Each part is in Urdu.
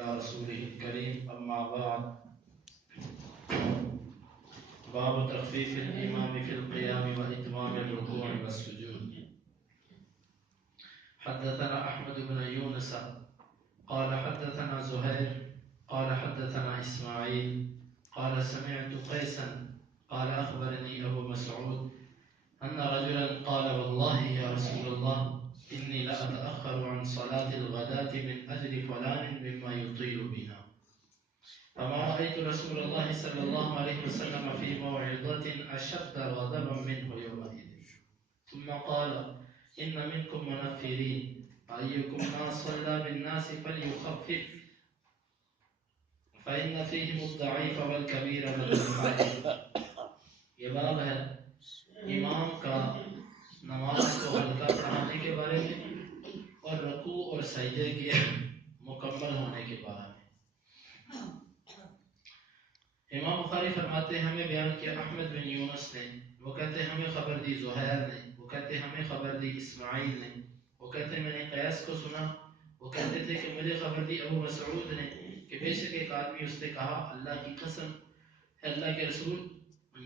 على رسوله الكريم أما بعد باب تخفيف الإمام في القيام وإتمام الركوع والسجود. حدثنا أحمد بن يونس قال حدثنا زهير قال حدثنا إسماعيل قال سمعت قيسا قال أخبرني أبو مسعود أن رجلا قال والله يا رسول الله إني لأتأخر عن صلاة الغداة من أجل فلان مما يطيل بنا، فما رأيت رسول الله صلى الله عليه وسلم في موعظة أشد غضبا منه يومئذ، ثم قال إن منكم منفرين أيكم ما صلى بالناس فليخفف فإن فيهم الضعيف والكبير والحائض. یہ باب ہے امام کا نماز کو ہلکا پڑھانے کے بارے میں اور رکوع اور سجدے کے مکمل ہونے کے بارے میں۔ امام بخاری فرماتے ہیں ہمیں بیان کیا احمد بن یونس نے، وہ کہتے ہیں ہمیں خبر دی زہیر نے، وہ کہتے ہیں ہمیں خبر دی اسماعیل نے، وہ کہتے ہیں میں نے قیس کو سنا، وہ کہتے تھے کہ مجھے خبر دی ابو مسعود نے کہ بے شک ایک آدمی اس نے کہا اللہ کی قسم ہے اللہ کے رسول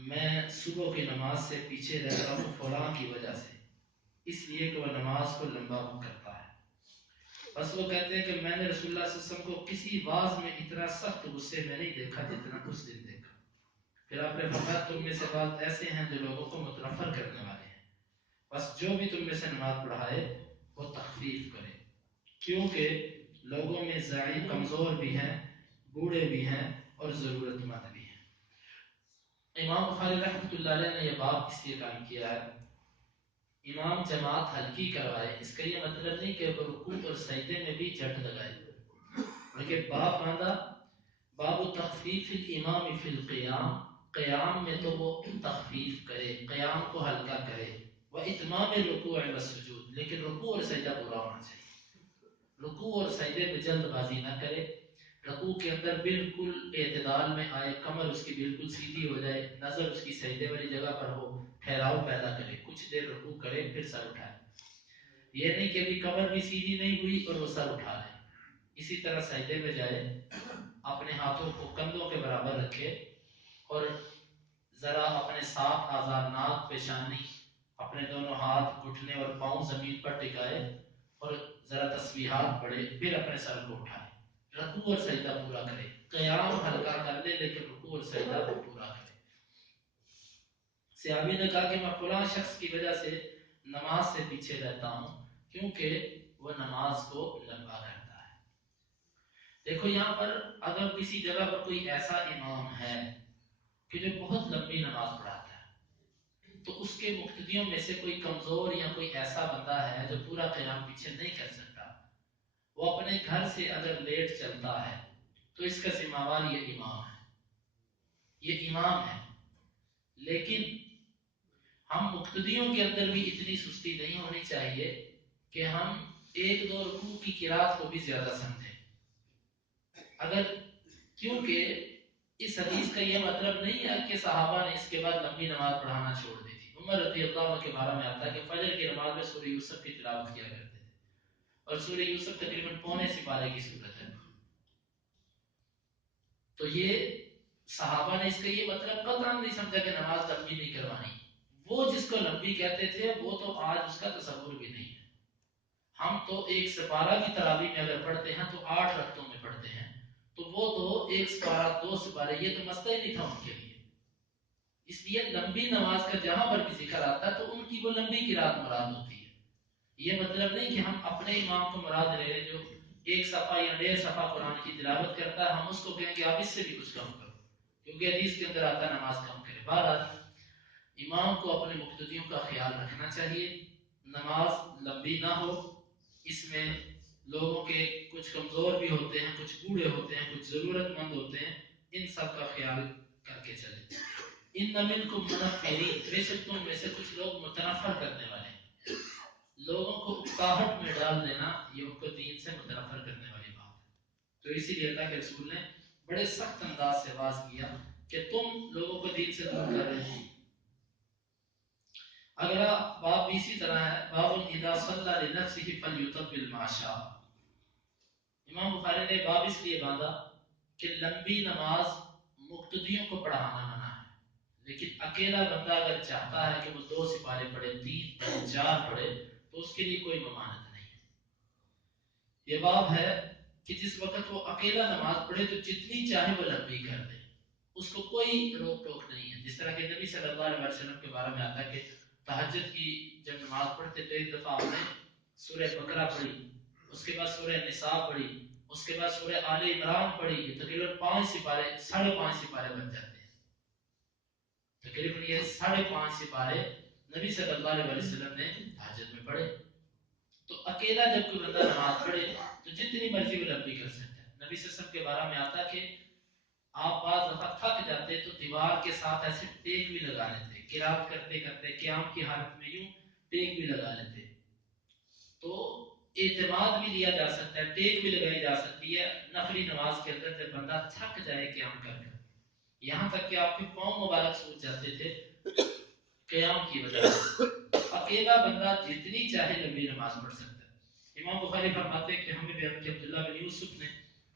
میں صبح کی نماز سے پیچھے رہتا ہوں فلاں کی وجہ سے، اس لیے کہ وہ نماز کو لمبا کرتا ہے۔ بس وہ کہتے ہیں کہ میں نے رسول اللہ صلی اللہ علیہ وسلم کو کسی باز میں اتنا سخت غصے میں نہیں دیکھا جتنا اس دن دیکھا۔ پھر آپ نے فرمایا تم میں سے بعض ایسے ہیں جو لوگوں کو متنفر کرنے والے ہیں، بس جو بھی تم میں سے نماز پڑھائے وہ تخفیف کرے، کیونکہ لوگوں میں ضعیف کمزور بھی ہیں، بوڑھے بھی ہیں اور ضرورت مند بھی ہیں۔ امام بخاری رحمۃ اللہ علیہ نے یہ باب اس لیے قائم کیا ہے امام جماعت ہلکی کروائے، اس کا یہ مطلب نہیں کہ وہ رکوع اور سجدے میں بھی جٹ لگائے، بلکہ باب باندھا باب تخفیف الامام فی القیام، قیام میں تو وہ تخفیف کرے، قیام کو ہلکا کرے، وہ اتمام رکوع والسجود، لیکن رکوع اور سجدہ پورا ہونا چاہیے، رکوع اور سجدے میں جلد بازی نہ کرے، رکوع کے اندر بالکل اعتدال میں آئے، کمر اس کی بالکل سیدھی ہو جائے، نظر اس کی سجدے والی جگہ پر ہو، ٹھہراؤ پیدا کرے، کچھ دیر رکوع کرے پھر سر اٹھائے، یہ نہیں کہ ابھی کمر بھی سیدھی نہیں ہوئی اور وہ سر اٹھا لے۔ اسی طرح سجدے میں جائے، اپنے ہاتھوں کو کندھوں کے برابر رکھے اور ذرا اپنے ساتھ آزار ناک، پیشانی، اپنے دونوں ہاتھ گھٹنے اور پاؤں زمین پر ٹکائے اور ذرا تسبیحات پڑھے، پھر اپنے سر کو اٹھائے، رکوع اور سجدہ پورا کرے، قیام ہلکا کر لے لیکن رکوع اور سجدہ پورا کرے۔ صحابی نے کہا کہ میں فلاں شخص کی وجہ سے نماز سے پیچھے رہتا ہوں کیونکہ وہ نماز کو لمبا کرتا ہے۔ دیکھو یہاں پر اگر کسی جگہ پر کوئی ایسا امام ہے کہ جو بہت لمبی نماز پڑھاتا ہے تو اس کے مقتدیوں میں سے کوئی کمزور یا کوئی ایسا بندہ ہے جو پورا قیام پیچھے نہیں کر سکتا، وہ اپنے گھر سے اگر لیٹ چلتا ہے تو اس کا ذمہ وار یہ امام ہے، یہ امام ہے۔ لیکن ہم مقتدیوں کے اندر بھی اتنی سستی نہیں ہونی چاہیے کہ ہم ایک دو رکوع کی قرات کو بھی زیادہ سمجھیں، اگر کیونکہ اس حدیث کا یہ مطلب نہیں ہے کہ صحابہ نے اس کے بعد لمبی نماز پڑھانا چھوڑ دی تھی۔ عمر رضی اللہ عنہ کے بارے میں آتا ہے کہ فجر کی نماز میں سورہ یوسف کی تلاوت کیا کرتے تھے، اور سورہ یوسف تقریباً پونے سپارے کی صورت ہے، تو یہ صحابہ نے اس کا یہ مطلب قطعاً نہیں سمجھا کہ نماز لمبی نہیں کروانی، وہ جس کو لمبی کہتے تھے وہ تو آج اس کا تصور بھی نہیں ہے۔ ہم تو ایک سپارہ بھی تراویح میں اگر پڑھتے ہیں تو 8 رکعتوں میں پڑھتے ہیں، تو وہ تو ایک سپارہ 2 سپارے، یہ تو مسئلہ ہی نہیں تھا ان کے لیے۔ اس لیے لمبی نماز کا جہاں پر بھی ذکر آتا ہے تو ان کی وہ لمبی قرات مراد ہوتی ہے، یہ مطلب نہیں کہ ہم اپنے امام کو مراد لے لیں جو 1 صفحہ یا 1.5 صفحہ قرآن کی تلاوت کرتا ہے، ہم اس کو کہیں کہ آپ اس سے بھی کچھ کم کرو، کیونکہ حدیث کے اندر آتا ہے نماز کم کرے۔ بہرحال امام کو اپنے مقتدیوں کا خیال رکھنا چاہیے، نماز لمبی نہ ہو، اس میں لوگوں کے کچھ کمزور بھی ہوتے ہیں، کچھ بوڑھے ہوتے ہیں، کچھ ضرورت مند ہوتے ہیں، ان سب کا خیال کر کے چلیں۔ ان منکم منفرین، بے شک تم میں سے کچھ لوگ متنفر کرنے والے ہیں، لوگوں کو اکتاہٹ میں ڈال دینا یہ ان کو دین سے متنفر کرنے والی بات ہے۔ تو اسی لیے اللہ کے رسول نے بڑے سخت انداز سے واضح کیا کہ تم لوگوں کو دین سے دور کر رہے ہیں۔ اگلا باب بھی اسی طرح ہے، باب اذا صلی لنفسه فلیطول ما شاء، امام بخاری نے باب اس لیے باندھا کہ لمبی نماز مقتدیوں کو پڑھانا منع ہے، لیکن اکیلا بندہ اگر چاہتا ہے کہ وہ 2 سپارے پڑھے، 3 پڑھے، 4 پڑھے، تو اس کے لیے کوئی ممانعت نہیں ہے۔ یہ باب ہے کہ جس وقت وہ اکیلا نماز پڑھے تو جتنی چاہے وہ لمبی کر دے، اس کو کوئی روک ٹوک نہیں ہے۔ جس طرح کہ نبی صلی اللہ علیہ وسلم کے بارے میں آتا ہے کہ تہجد کی جب نماز پڑھتے تو ایک دفعہ آپ نے سورہ بقرہ پڑھی، اس کے بعد سورہ نساء پڑھی، اس کے بعد سورہ آل عمران پڑھی، یہ تقریباً 5 سپارے، 5.5 سپارے بن جاتے ہیں۔ تقریباً یہ 5.5 سپارے نبی صلی اللہ علیہ وسلم نے تہجد میں پڑھے۔ تو اکیلا جب کوئی بندہ نماز پڑھے تو جتنی مرضی وہ لمبی کر سکتا ہے۔ نبی صلی اللہ علیہ وسلم کے بارے میں آتا کہ آپ بعض دفعہ تھک جاتے تو دیوار کے ساتھ ایسے ٹیک بھی لگا لیتے، قرات کرتے کرتے قیام کی حالت میں یوں ٹیک بھی لگا لیتے۔ تو اعتماد بھی لیا جا سکتا ہے، ٹیک بھی لگائی جا سکتی ہے نفلی نماز کے اندر جب بندہ تھک جائے قیام کر کر، یہاں تک کہ آپ کے پاؤں مبارک سوج جاتے تھے قیام کی وجہ سے۔ اکیلا بندہ جتنی چاہے لمبی نماز پڑھ سکتا ہے۔ امام بخاری فرماتے ہیں کہ ہمیں بیان کیا عبداللہ بن یوسف نے،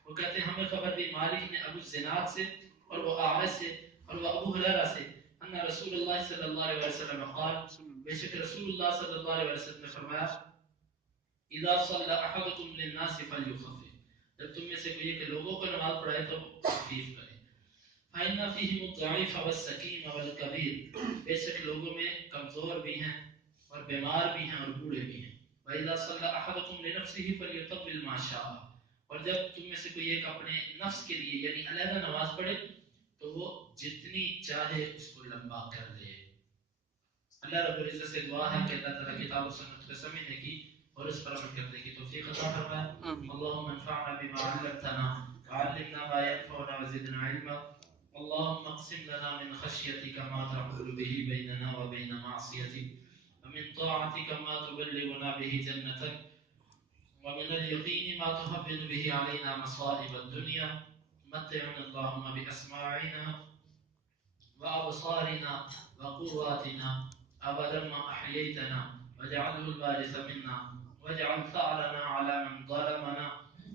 وہ کہتے ہیں ہمیں خبر دی مالک نے ابو الزناد سے اور وہ اعمش سے اور وہ ابو ہریرہ سے ان رسول اللہ صلی اللہ علیہ وسلم قال، بے شک رسول اللہ صلی اللہ علیہ وسلم نے فرمایا اذا صلى احدكم للناس فليخفف، جب تم میں سے کوئی کہ لوگوں کو نماز پڑھائے تو تخفیف کرے۔ فإن فيهم الضعيف والسقيم والكبير، بے شک لوگوں میں کمزور بھی ہیں اور بیمار بھی ہیں اور بوڑھے بھی ہیں۔ وإذا صلى أحدكم لنفسه فليطول ما شاء، اور جب تم میں سے کوئی ایک اپنے نفس کے لیے یعنی علیحدہ نماز پڑھے تو وہ جتنی چاہے اس کو لمبا کر لے۔ اللہ رب العزت سے دعا ہے کہ اللہ تعالیٰ کتاب و سنت کو سمجھنے کی اور اس پر عمل کرنے کی توفیق عطا فرمائے۔ اللهم انفعنا بما علمتنا وعلمنا ما ينفعنا وزدنا علما۔ اللهم اقسم لنا من خشيتك ما تحول به بيننا وبين معصيتك، ومن طاعتك ما تبلغنا به جنتك، ومن اليقين ما تهون به علينا مصائب الدنيا، متعنا اللهم بأسماعنا وأبصارنا وقواتنا أبدا ما أحييتنا، واجعله الوارث منا، واجعل ثأرنا على من ظلمنا،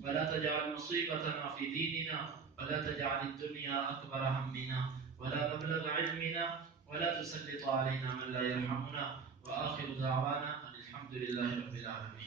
ولا تجعل مصيبتنا في ديننا، ولا تجعل الدنيا أكبر همنا ولا مبلغ علمنا، ولا تسلط علينا من لا يرحمنا، وآخر دعوانا أن الحمد لله رب العالمين.